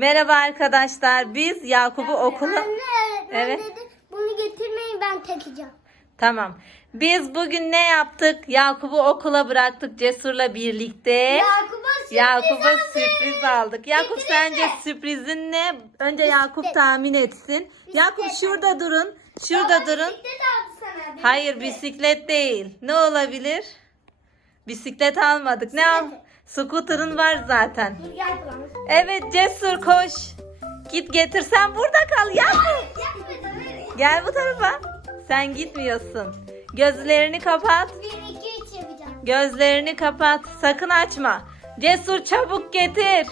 Merhaba arkadaşlar. Biz Yakup'u okula... Anne Evet. dedi bunu getirmeyin ben takacağım. Tamam. Biz bugün ne yaptık? Yakup'u okula bıraktık Cesur'la birlikte. Yakup'a sürpriz Yakup'a aldık. sürpriz aldık. Yakup Getirin sence sürprizin ne? Önce Yakup tahmin etsin. Yakup şurada durun. Şurada Baba, durun. Bisiklet aldı sana. Hayır bisiklet değil. Ne olabilir? Bisiklet almadık. Ne al? Scooter'ın var zaten. Dur gel bakalım. Evet Cesur koş. Git getir sen burada kal ver. Gel bu tarafa. Sen gitmiyorsun. Gözlerini kapat. 1 2 3 yapacağım. Gözlerini kapat. Sakın açma. Cesur çabuk getir.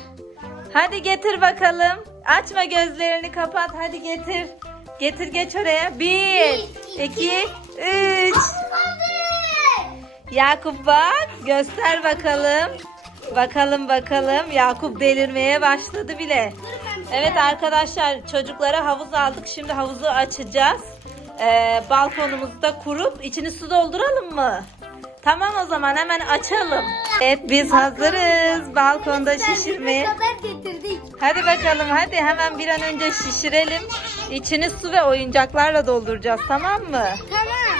Hadi getir bakalım. Açma gözlerini kapat. Hadi getir. Getir geç oraya. Bir, iki, üç. Yakup bak. Göster bakalım. Bakalım bakalım. Yakup delirmeye başladı bile. Evet arkadaşlar çocuklara havuz aldık. Şimdi havuzu açacağız. Ee, balkonumuzda kurup içini su dolduralım mı? Tamam o zaman hemen açalım. Evet biz hazırız balkonda şişirmeye. Hadi bakalım hadi hemen bir an önce şişirelim. İçini su ve oyuncaklarla dolduracağız tamam mı? Tamam.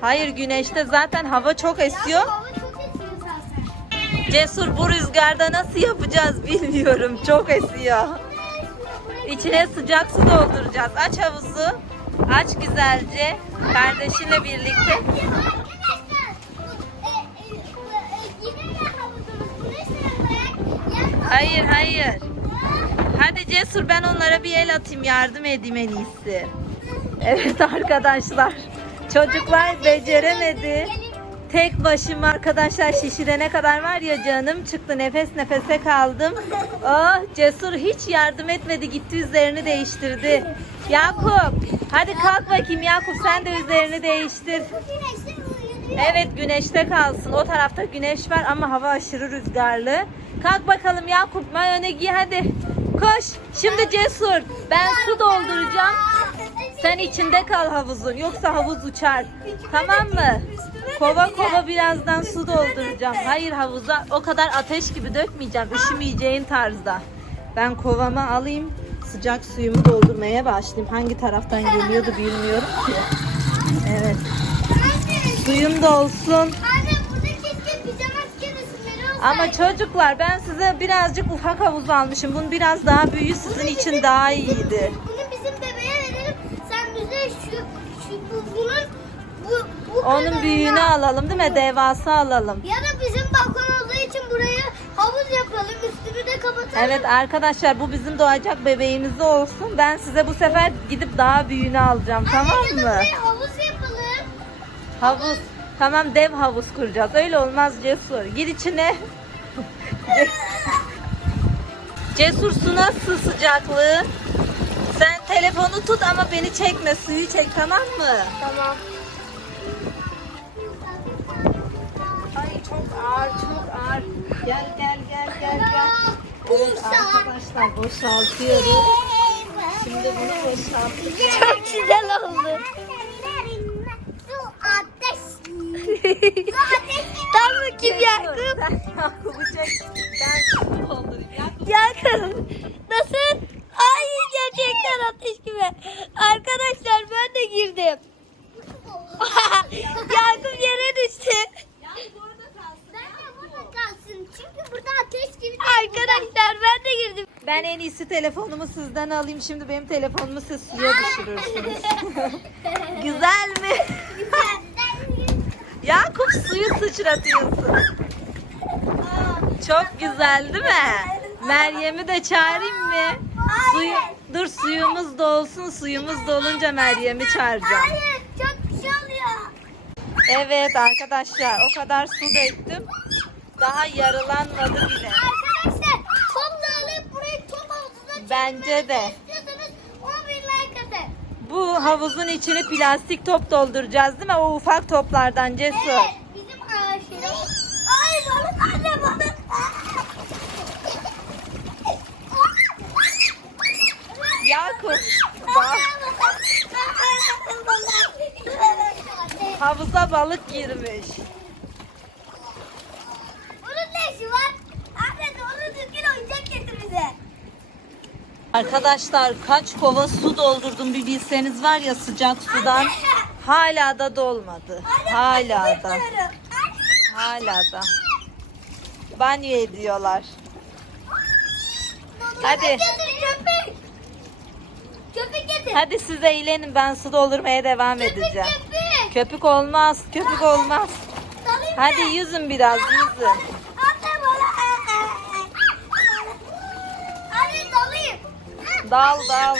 Hayır güneşte zaten hava çok esiyor. Cesur bu rüzgarda nasıl yapacağız bilmiyorum. Çok esiyor. İçine sıcak su dolduracağız. Aç havuzu. Aç güzelce. Kardeşinle birlikte. Hayır hayır. Hadi Cesur ben onlara bir el atayım yardım edeyim en iyisi. Evet arkadaşlar. Çocuklar beceremedi. Tek başıma arkadaşlar şişirene kadar var ya canım çıktı nefes nefese kaldım. Oh Cesur hiç yardım etmedi gitti üzerini değiştirdi. Yakup hadi kalk bakayım Yakup sen de üzerini değiştir. Evet güneşte kalsın. O tarafta güneş var ama hava aşırı rüzgarlı. Kalk bakalım Yakup mayone giy hadi. Koş. Şimdi cesur. Ben su dolduracağım. Sen içinde kal havuzun. Yoksa havuz uçar. Tamam mı? Kova kova birazdan su dolduracağım. Hayır havuza o kadar ateş gibi dökmeyeceğim. Üşümeyeceğin tarzda. Ben kovamı alayım. Sıcak suyumu doldurmaya başlayayım. Hangi taraftan geliyordu bilmiyorum ki. Evet. Suyum da olsun. Ama çocuklar ben size birazcık ufak havuz almışım. Bunun biraz daha büyüğü sizin için daha iyiydi. Bunu bizim bebeğe verelim. Sen bize şu, şu bu, bunun bu, Onun büyüğünü al. alalım değil mi? Devasa alalım. Ya da bizim balkon olduğu için burayı havuz yapalım. Üstünü de kapatalım. Evet arkadaşlar bu bizim doğacak bebeğimiz olsun. Ben size bu sefer gidip daha büyüğünü alacağım tamam Ya da mı? buraya havuz yapalım. Havuz. Tamam dev havuz kuracağız. Öyle olmaz Cesur. Gir içine. Cesur su nasıl sıcaklığı? Sen telefonu tut ama beni çekme. Suyu çek tamam mı? Tamam. Çok ağır çok ağır. Gel gel gel gel gel. Evet arkadaşlar boşaltıyoruz. Şimdi bunu boşaltacağız. Çok güzel oldu. Su ateş. Su ateş. Tam mı kim Yakup? Yakup'u çek. Ben su doldurayım. Yakup. Yakup. Nasıl? Ay gerçekten ateş gibi. Arkadaşlar ben de girdim. Yakup yere düştü. kalsın. Çünkü burada ateş gibi. Arkadaşlar ben de girdim. Ben en iyisi telefonumu sizden alayım. Şimdi benim telefonumu siz suya düşürürsünüz. Güzel mi? Yakup suyu sıçratıyorsun. Çok güzel değil mi? Meryem'i de çağırayım mı? Suyu, dur suyumuz dolsun. Suyumuz dolunca Meryem'i çağıracağım. Hayır çok bir şey oluyor. Evet arkadaşlar o kadar su döktüm. Daha yarılanmadı bile. Arkadaşlar topla alıp burayı top havuzuna Bence de. istiyorsanız 11 like atın. Bu havuzun içini plastik top dolduracağız değil mi? O ufak toplardan Cesur. Evet bizim ağaçlarımız. Ay balık anne balık. Yakup havuza balık girmiş. Bunun ne işi var? Anne de onu düzgün oyuncak getirmiş. bize. Arkadaşlar kaç kova su doldurdum bir bilseniz var ya sıcak sudan. Hala da dolmadı. Hala da. Hala da. Banyo ediyorlar. Hadi. Hadi siz eğlenin ben su doldurmaya devam edeceğim. Köpük olmaz. Köpük olmaz. Dalayım Hadi mı? yüzün biraz yüzün. Anne bana. Hadi dalayım. Dal dal.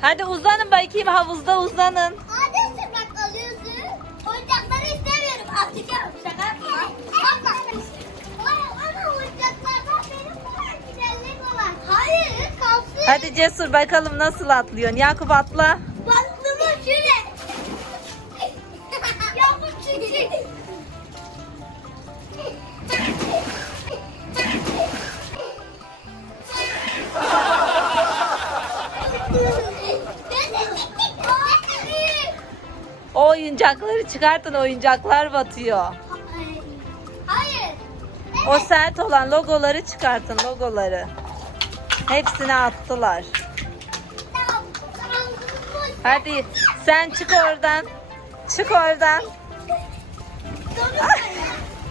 Hadi uzanın bakayım havuzda uzanın. Hadi bak alıyorsun. Oyuncakları istemiyorum. Atacağım. Şaka kalsın. Hadi Cesur bakalım nasıl atlıyorsun. Yakup atla. O oyuncakları çıkartın oyuncaklar batıyor. Hayır. O sert olan logoları çıkartın logoları. Hepsini attılar. Tamam. Tamam. Hadi sen çık oradan. Çık oradan.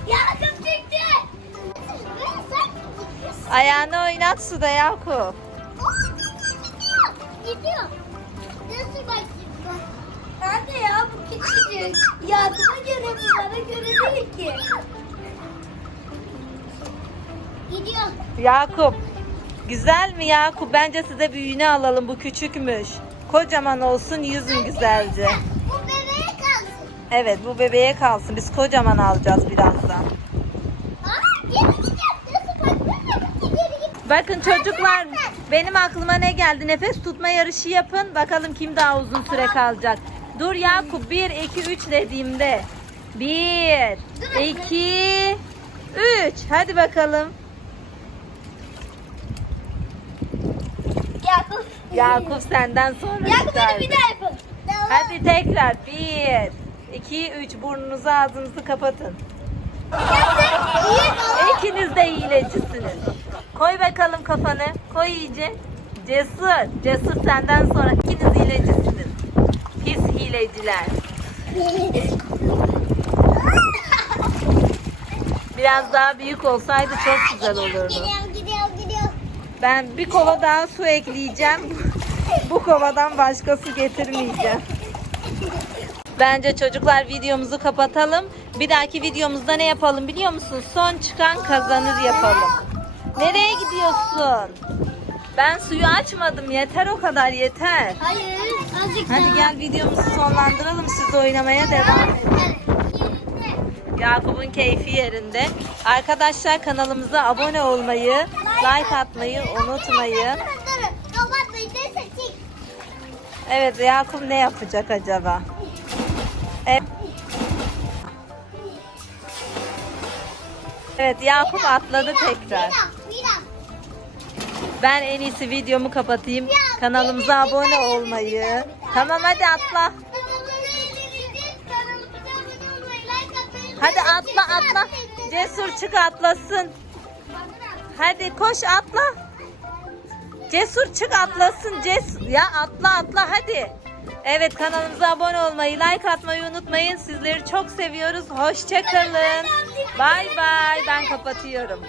Ya çok çekti. Ayağını oynat suda Yakup. Gidiyor. Şimdi? Anne ya bu küçücük. Yakıma göre bu bana göre değil ki. Gidiyor. Yakup. Güzel mi Yakup? Bence size büyüğünü alalım. Bu küçükmüş. Kocaman olsun yüzün güzelce. Bu bebeğe kalsın. Evet bu bebeğe kalsın. Biz kocaman alacağız birazdan. Aa geri gideceğim. Bakın çocuklar benim aklıma ne geldi? Nefes tutma yarışı yapın. Bakalım kim daha uzun süre kalacak. Dur Yakup 1 2 3 dediğimde 1 2 3 Hadi bakalım. Yakup. Yakup senden sonra Yakup hadi bir daha yapalım. Hadi tekrar 1 2 3 burnunuzu ağzınızı kapatın. İkiniz de hilecisiniz. Koy bakalım kafanı. Koy iyice. Cesur. Cesur senden sonra hileciler. Biraz daha büyük olsaydı çok güzel olurdu. Ben bir kova daha su ekleyeceğim. Bu kovadan başka su getirmeyeceğim. Bence çocuklar videomuzu kapatalım. Bir dahaki videomuzda ne yapalım biliyor musun? Son çıkan kazanır yapalım. Nereye gidiyorsun? Ben suyu açmadım. Yeter o kadar yeter. Hayır azıcık Hadi gel videomuzu sonlandıralım. Siz oynamaya devam edin. Yakup'un keyfi yerinde. Arkadaşlar kanalımıza abone olmayı, like atmayı unutmayın. Evet Yakup ne yapacak acaba? Evet. Evet Yakup atladı tekrar. Ben en iyisi videomu kapatayım. Kanalımıza abone olmayı. Tamam hadi atla. Hadi atla atla. Cesur çık atlasın. Hadi koş atla. Cesur çık atlasın. Ces ya atla atla hadi. Evet kanalımıza abone olmayı, like atmayı unutmayın. Sizleri çok seviyoruz. Hoşçakalın. Bay bay. Ben kapatıyorum.